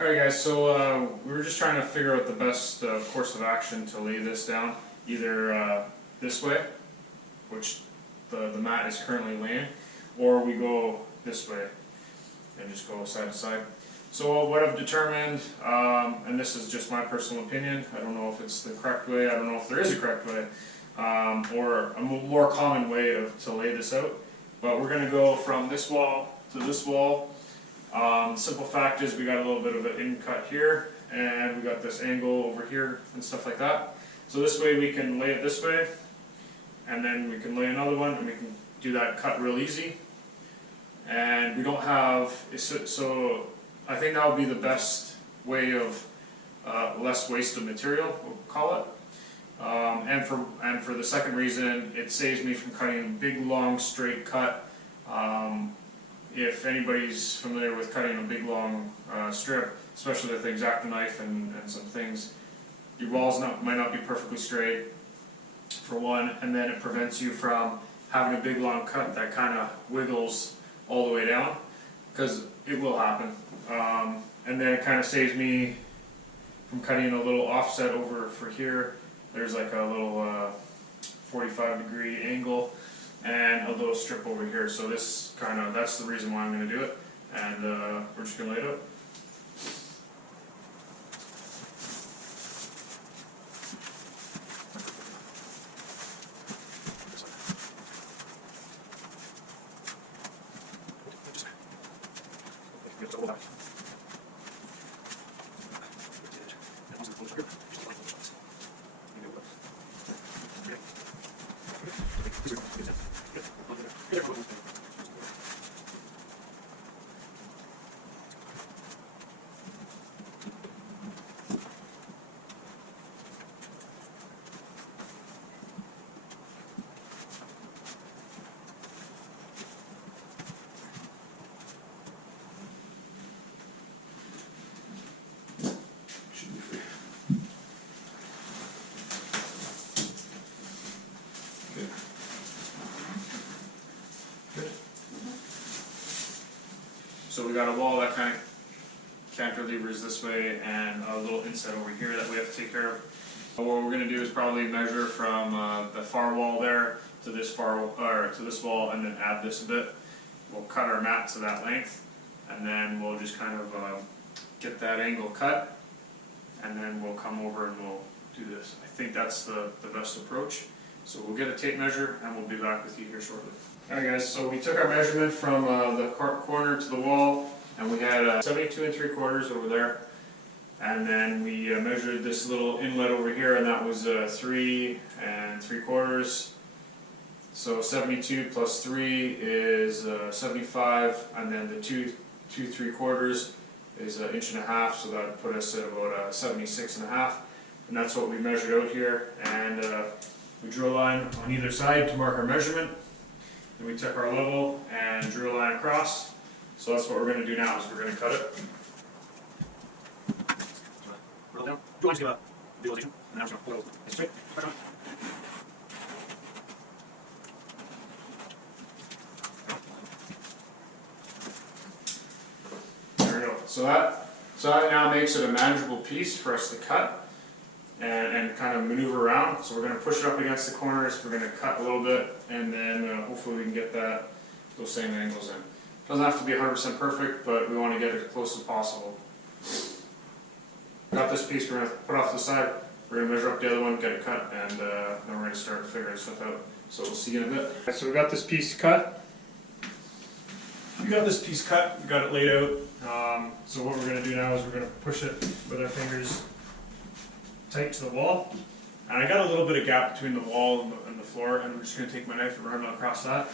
Alright guys, so we were just trying to figure out the best course of action to lay this down. Either this way, which the mat is currently laying, or we go this way and just go side to side. So what I've determined, and this is just my personal opinion, I don't know if it's the correct way, I don't know if there is a correct way, or a more common way to lay this out, but we're going to go from this wall to this wall. Simple fact is we got a little bit of an in cut here, and we got this angle over here and stuff like that. So this way we can lay it this way, and then we can lay another one, and we can do that cut real easy. And we don't have, so I think that would be the best way of less waste of material, we'll call it. And for the second reason, it saves me from cutting a big long straight cut. If anybody's familiar with cutting a big long strip, especially with the X-Acto knife and some things, your walls might not be perfectly straight, for one, and then it prevents you from having a big long cut that kind of wiggles all the way down, because it will happen. And then it kind of saves me from cutting a little offset over for here. There's like a little 45-degree angle and a little strip over here. So this that's the reason why I'm going to do it, and we're just going to lay it out. So we got a wall that kind of cantilevers this way, and a little inset over here that we have to take care of. What we're going to do is probably measure from the far wall there to this wall, and then add this a bit. We'll cut our mat to that length, and then we'll just kind of get that angle cut, and then we'll come over and we'll do this. I think that's the best approach. So we'll get a tape measure, and we'll be back with you here shortly. Alright guys, so we took our measurement from the corner to the wall, and we had 72 3/4 over there. And then we measured this little inlet over here, and that was 3 3/4. So 72 plus 3 is 75, and then the 2 3/4 is 1.5 inches, so that would put us at about 76.5. And that's what we measured out here. And we drew a line on either side to mark our measurement. Then we took our level and drew a line across. So that's what we're going to do now, is we're going to cut it. Roll down. Do you want to give a visualization? And now we're just going to pull it straight. There we go. So that now makes it a manageable piece for us to cut and kind of maneuver around. So we're going to push it up against the corners, we're going to cut a little bit, and then hopefully we can get those same angles in. Doesn't have to be 100% perfect, but we want to get it as close as possible. Got this piece, we're going to put off to the side, we're going to measure up the other one, get it cut, and then we're going to start figuring stuff out. So we'll see you in a bit. Right, so we got this piece cut. We got it laid out. So what we're going to do now is we're going to push it with our fingers tight to the wall, and I got a little bit of gap between the wall and the floor, and I'm just going to take my knife and run across that.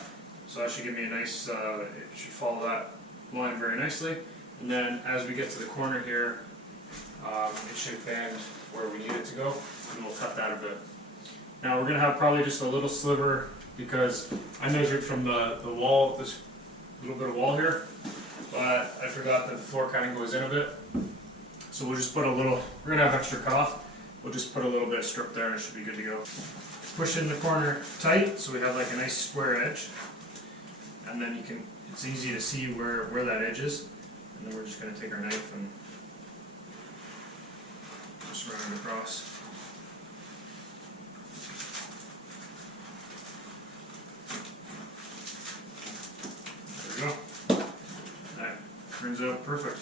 So that should give me a nice, it should follow that line very nicely. And then as we get to the corner here, it should bend where we need it to go, and we'll cut that a bit. Now we're going to have probably just a little sliver, because I measured from the wall, this little bit of wall here, but I forgot that the floor kind of goes in a bit. So we'll just put a little, we're going to have extra cut off. We'll just put a little bit of strip there, and it should be good to go. Push in the corner tight, so we have like a nice square edge. And then it's easy to see where that edge is. And then we're just going to take our knife and Just run it across. There we go. That turns out perfect.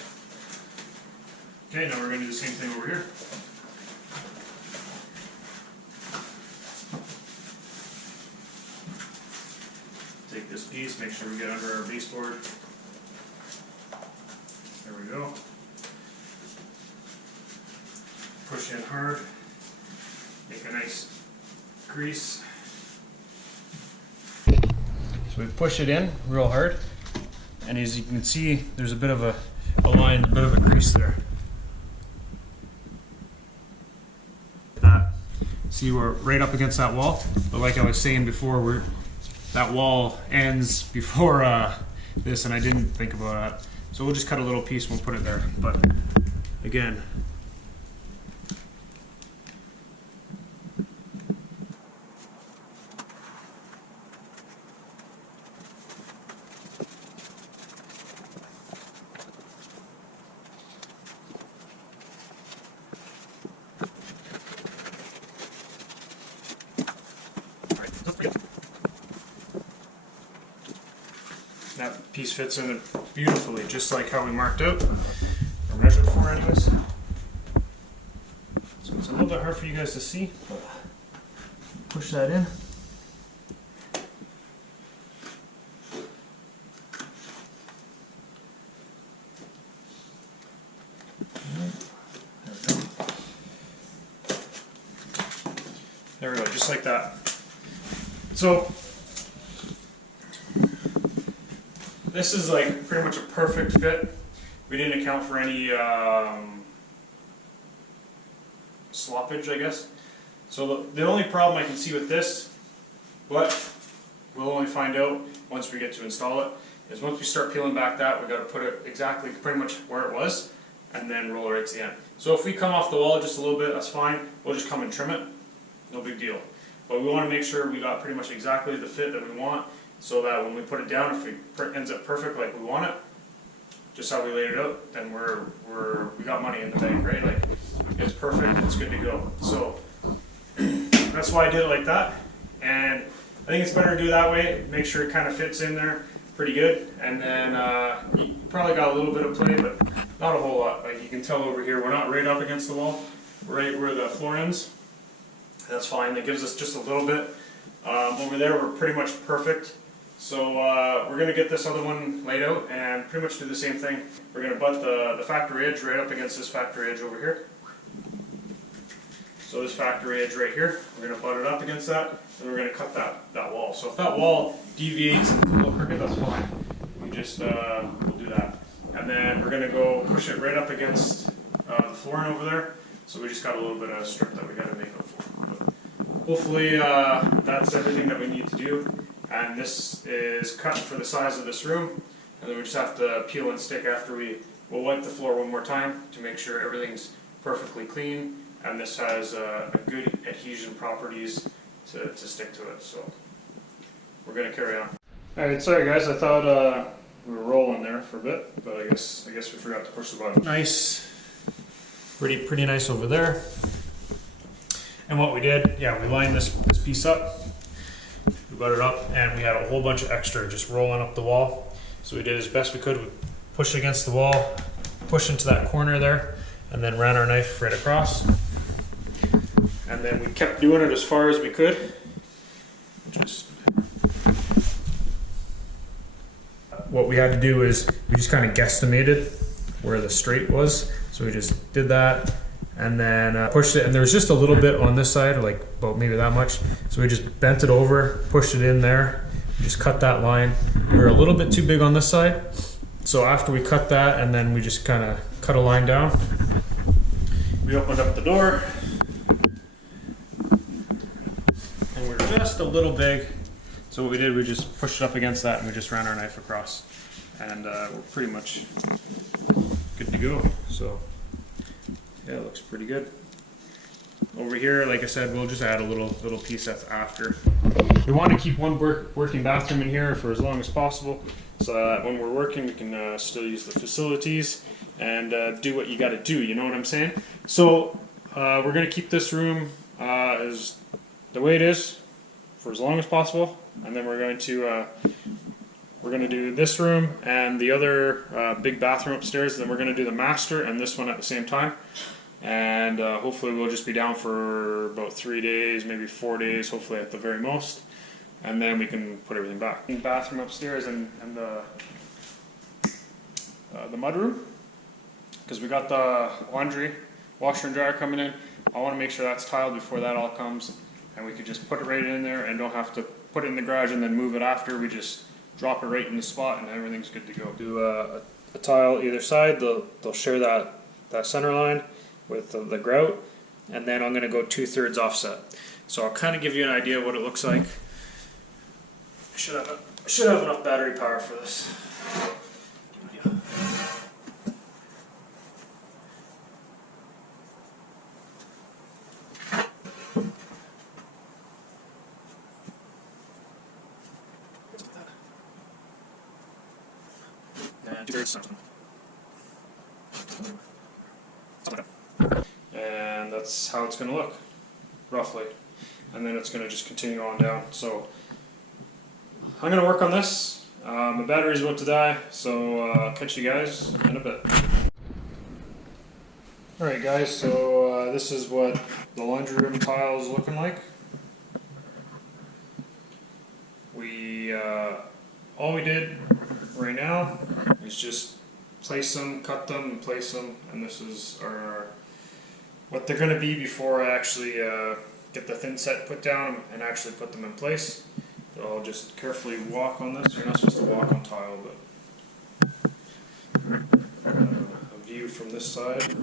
Okay, now we're going to do the same thing over here. Take this piece, make sure we get under our baseboard. There we go. Push in hard, make a nice crease. So we push it in real hard, and as you can see, there's a bit of a line, a bit of a crease there. See, we're right up against that wall, but like I was saying before, that wall ends before this, and I didn't think about that. So we'll just cut a little piece and we'll put it there. But again, that piece fits in it beautifully, just like how we marked out, or measured for anyways. So it's a little bit hard for you guys to see, but push that in. There we go, just like that. So this is like pretty much a perfect fit. We didn't account for any sloppage, I guess. So the only problem I can see with this, but we'll only find out once we get to install it, is once we start peeling back that, we've got to put it exactly pretty much where it was, and then roll it right to the end. So if we come off the wall just a little bit, that's fine. We'll just come and trim it. No big deal. But we want to make sure we got pretty much exactly the fit that we want, so that when we put it down, if it ends up perfect like we want it, just how we laid it out, then we got money in the bank, right? Like, it's perfect, it's good to go. So that's why I did it like that, and I think it's better to do that way. Make sure it kind of fits in there pretty good, and then you probably got a little bit of play, but not a whole lot. Like you can tell over here, we're not right up against the wall, right where the floor ends. That's fine. That gives us just a little bit. Over there, we're pretty much perfect. So we're going to get this other one laid out and pretty much do the same thing. We're going to butt the factory edge right up against this factory edge over here. So this factory edge right here, we're going to butt it up against that, and we're going to cut that wall. So if that wall deviates and it's a little crooked, that's fine. We just we'll do that. And then we're going to go push it right up against the flooring over there. So we just got a little bit of strip that we got to make up for. But hopefully that's everything that we need to do. And this is cut for the size of this room. And then we just have to peel and stick after we'll wipe the floor one more time to make sure everything's perfectly clean. And this has a good adhesion properties to stick to it. So we're going to carry on. Alright, sorry guys, I thought we were rolling there for a bit, but I guess we forgot to push the button. Nice. Pretty nice over there. And what we did, yeah, we lined this piece up, we butted it up, and we had a whole bunch of extra just rolling up the wall. So we did as best we could. We pushed against the wall, pushed into that corner there, and then ran our knife right across. And then we kept doing it as far as we could. What we had to do is we just kind of guesstimated where the straight was. So we just did that and then pushed it, and there was just a little bit on this side, like about maybe that much. So we just bent it over, pushed it in there, just cut that line. We were a little bit too big on this side. So after we cut that, and then we just kind of cut a line down, we opened up the door, and we're just a little big. So what we did, we just pushed it up against that and we just ran our knife across. And we're pretty much good to go. So yeah, it looks pretty good. Over here, like I said, we'll just add a little piece that's after. We want to keep one working bathroom in here for as long as possible, so that when we're working, we can still use the facilities and do what you got to do. You know what I'm saying? So we're going to keep this room as the way it is for as long as possible, and then we're going to do this room and the other big bathroom upstairs. Then we're going to do the master and this one at the same time, and hopefully we'll just be down for about 3 days, maybe 4 days, hopefully at the very most, and then we can put everything back. Bathroom upstairs and the mud room, because we got the laundry washer and dryer coming in. I want to make sure that's tiled before that all comes, and we could just put it right in there and don't have to put it in the garage and then move it after. We just drop it right in the spot and everything's good to go. Do a tile either side. They'll share that center line with the grout, and then I'm going to go 2/3 offset. So I'll kind of give you an idea of what it looks like. I should have enough battery power for this. And that's how it's going to look, roughly. And then it's going to just continue on down. So I'm going to work on this. My battery's about to die, so I'll catch you guys in a bit. Alright guys, so this is what the laundry room tile is looking like. All we did right now is just place them, cut them, and place them, and this is what they're going to be before I actually get the thin set put down and actually put them in place. So I'll just carefully walk on this. You're not supposed to walk on tile, but a view from this side.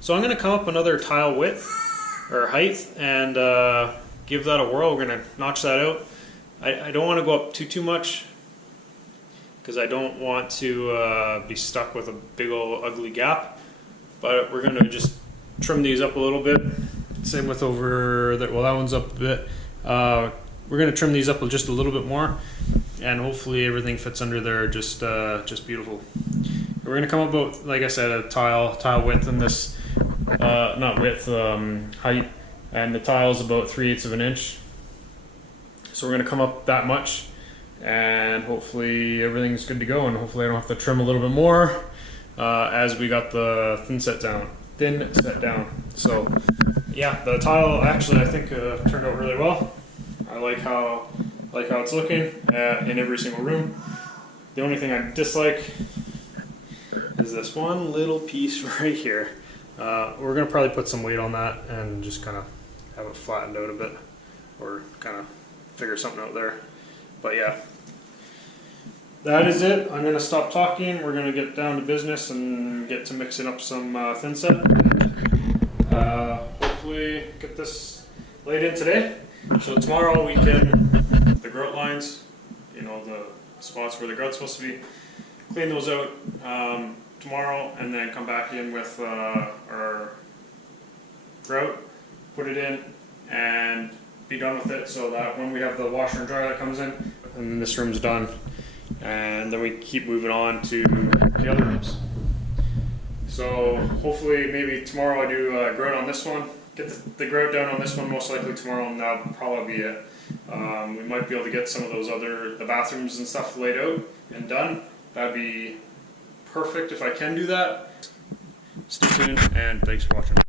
So I'm going to come up another tile width or height and give that a whirl. We're going to notch that out. I don't want to go up too much because I don't want to be stuck with a big old ugly gap. But we're going to just trim these up a little bit. Same with over there. Well, that one's up a bit. We're going to trim these up just a little bit more, and hopefully everything fits under there just beautiful. We're going to come up about, like I said, a tile width in this. Not width, height, and the tile is about 3/8 of an inch. So we're going to come up that much, and hopefully everything's good to go, and hopefully I don't have to trim a little bit more as we got the thin set down. So yeah, the tile actually I think turned out really well. I like how it's looking in every single room. The only thing I dislike is this one little piece right here. We're going to probably put some weight on that and just kind of have it flattened out a bit, or kind of figure something out there. But yeah, that is it. I'm going to stop talking. We're going to get down to business and get to mixing up some thin set. Hopefully get this laid in today. So tomorrow we can, the grout lines, you know, the spots where the grout's supposed to be, clean those out tomorrow, and then come back in with our grout, put it in, and be done with it, so that when we have the washer and dryer that comes in, and this room's done, and then we keep moving on to the other rooms. So hopefully maybe tomorrow I do grout on this one, get the grout down on this one most likely tomorrow, and that'll probably be it. We might be able to get some of those the bathrooms and stuff laid out and done. That'd be perfect if I can do that. Stay tuned, and thanks for watching.